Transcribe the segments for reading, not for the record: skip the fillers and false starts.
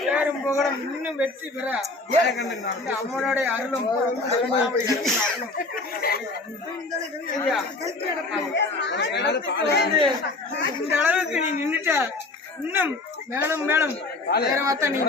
பேரும் புகழும் இன்னும் வெற்றி பெற அம்மனுடைய அருளும் இந்த அளவுக்கு நீ நின்றுட்ட இன்னும் மேலும் மேலும் வேற வார்த்தை நீ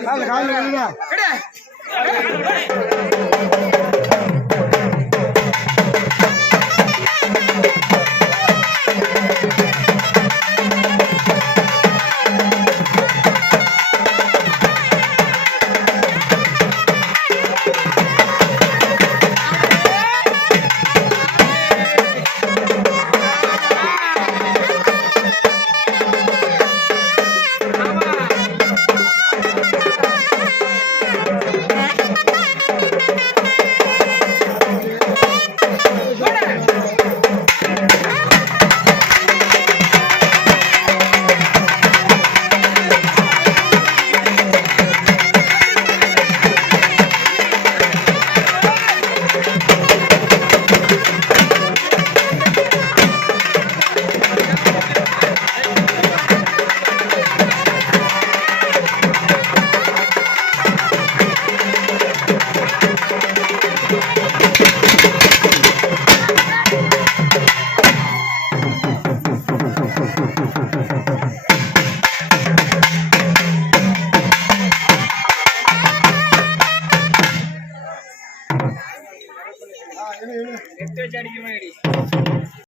எடுத்து வச்சு அடிக்கிற மாதிரி